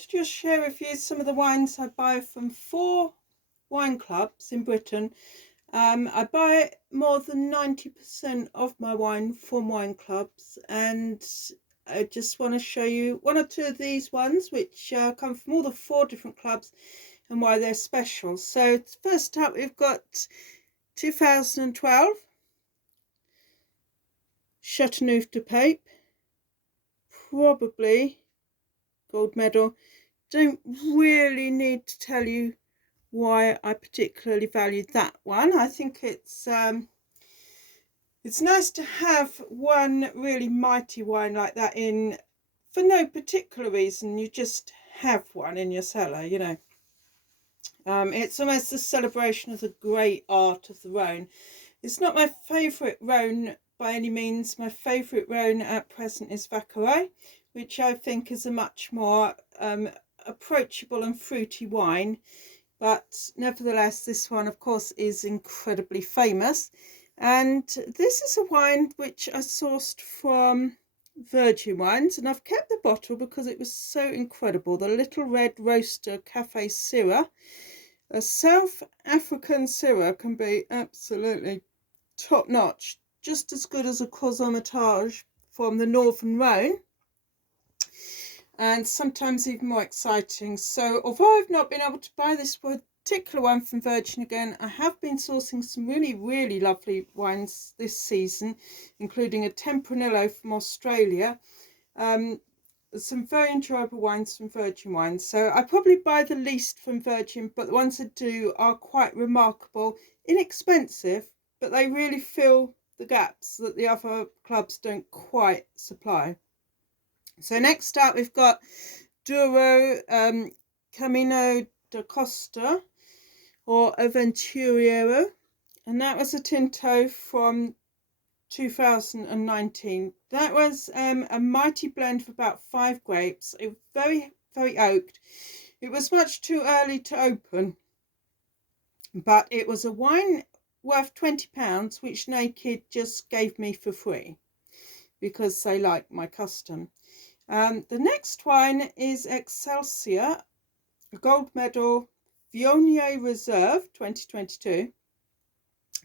to just share with you some of the wines I buy from 4 wine clubs in Britain. I buy more than 90% of my wine from wine clubs, and I just want to show you 1 or 2 of these ones which come from all the 4 different clubs and why they're special. So first up, we've got 2012 Chateauneuf de Pape, probably gold medal. Don't really need to tell you why I particularly valued that one. I think it's nice to have one really mighty wine like that in for no particular reason. You just have one in your cellar, you know. It's almost a celebration of the great art of the Rhone. It's not my favourite Rhone by any means. My favourite Rhone at present is Vaccarat, which I think is a much more approachable and fruity wine. But nevertheless, this one, of course, is incredibly famous. And this is a wine which I sourced from Virgin Wines, and I've kept the bottle because it was so incredible. The Little Red Roaster Cafe Syrah. A South African Syrah can be absolutely top-notch, just as good as a Crozon-Métage from the Northern Rhone, and sometimes even more exciting. So although I've not been able to buy this particular one from Virgin again, I have been sourcing some really lovely wines this season, including a Tempranillo from Australia, some very enjoyable wines from Virgin Wines. So I probably buy the least from Virgin, but the ones I do are quite remarkable, inexpensive, but they really fill the gaps that the other clubs don't quite supply. So next up, we've got Douro Camino da Costa, or Aventuriero, and that was a Tinto from 2019. That was a mighty blend of about 5 grapes. It was very oaked. It was much too early to open, but it was a wine worth £20, which Naked just gave me for free because they like my custom. The next wine is Excelsior, a gold medal Viognier Reserve 2022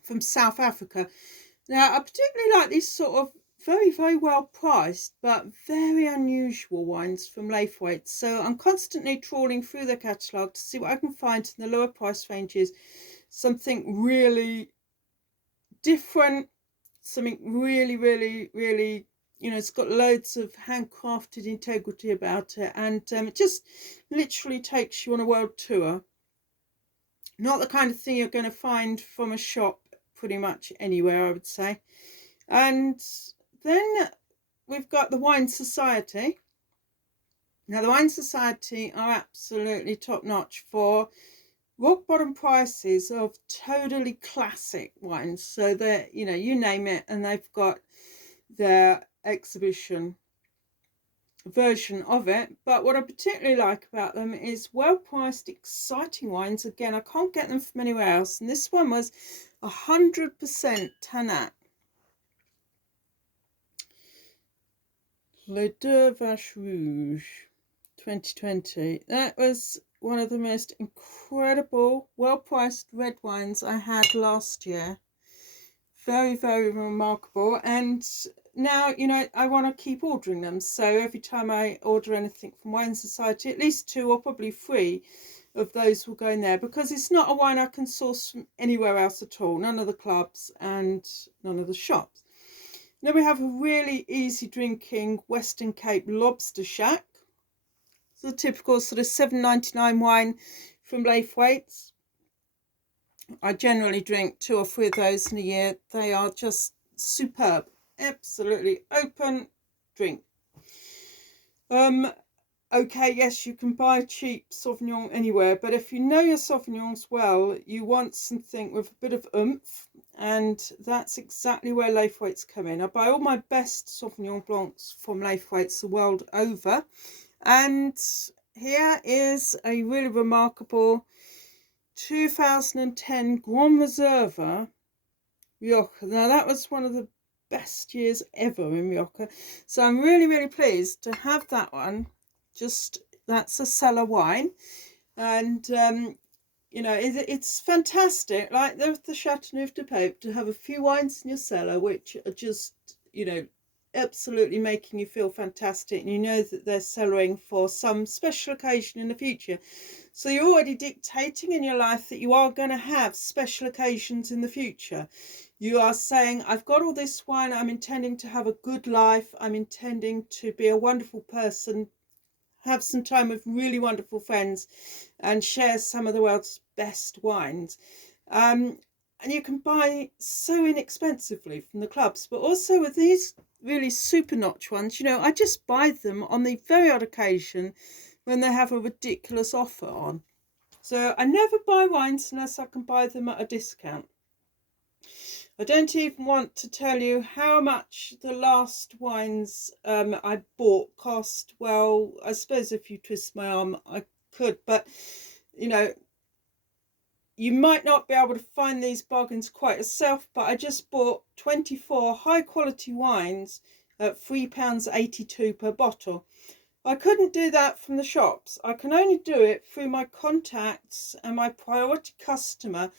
from South Africa. Now, I particularly like these sort of very well priced but very unusual wines from Laithwaite. So I'm constantly trawling through the catalogue to see what I can find in the lower price ranges. Something really different, something really, you know, it's got loads of handcrafted integrity about it, and it just literally takes you on a world tour. Not the kind of thing you're going to find from a shop pretty much anywhere, I would say. And then we've got the Wine Society. Now, the Wine Society are absolutely top-notch for rock-bottom prices of totally classic wines. So they're, you know, you name it, and they've got their exhibition version of it. But what I particularly like about them is well-priced, exciting wines. Again, I can't get them from anywhere else, and this one was 100% Tannat. Les Deux Vaches Rouges 2020. That was one of the most incredible, well-priced red wines I had last year. Very remarkable. And now, you know, I want to keep ordering them. So every time I order anything from Wine Society, at least 2 or probably 3 of those will go in there, because it's not a wine I can source from anywhere else at all. None of the clubs and none of the shops. Now we have a really easy drinking Western Cape Lobster Shack. It's a typical sort of £7.99 wine from Laithwaite's. I generally drink 2 or 3 of those in a year. They are just superb. Absolutely open drink. Okay, yes, you can buy cheap Sauvignon anywhere, but if you know your Sauvignons well, you want something with a bit of oomph, and that's exactly where Laithwaite's come in. I buy all my best Sauvignon Blancs from Laithwaite's the world over, and here is a really remarkable 2010 Grand Reserva Rioja. Now, that was one of the best years ever in Rioja, so I'm really pleased to have that one just That's a cellar wine, and you know, it's fantastic. Like the Chateauneuf de Pape, to have a few wines in your cellar which are just, you know, absolutely making you feel fantastic, and you know that they're cellaring for some special occasion in the future. So you're already dictating in your life that you are going to have special occasions in the future. You are saying, I've got all this wine, I'm intending to have a good life, I'm intending to be a wonderful person, have some time with really wonderful friends, and share some of the world's best wines. And you can buy so inexpensively from the clubs, but also with these really super notch ones, you know, I just buy them on the very odd occasion when they have a ridiculous offer on. So I never buy wines unless I can buy them at a discount. I don't even want to tell you how much the last wines I bought cost. Well, I suppose if you twist my arm, I could, but you know, you might not be able to find these bargains quite yourself, but I just bought 24 high quality wines at £3.82 per bottle. I couldn't do that from the shops. I can only do it through my contacts and my priority customer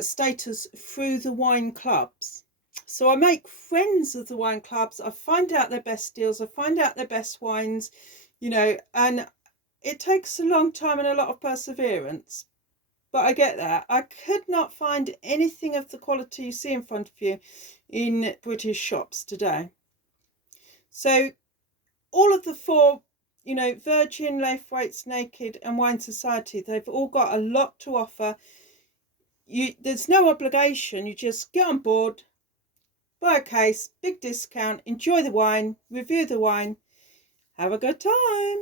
status through the wine clubs. So I make friends of the wine clubs. I find out their best deals. I find out their best wines, you know, and it takes a long time and a lot of perseverance. But I get that. I could not find anything of the quality you see in front of you in British shops today. So all of the four, you know, Virgin, Laithwaites, Naked and Wine Society, they've all got a lot to offer. There's no obligation. You just get on board, buy a case, big discount, enjoy the wine, review the wine, have a good time.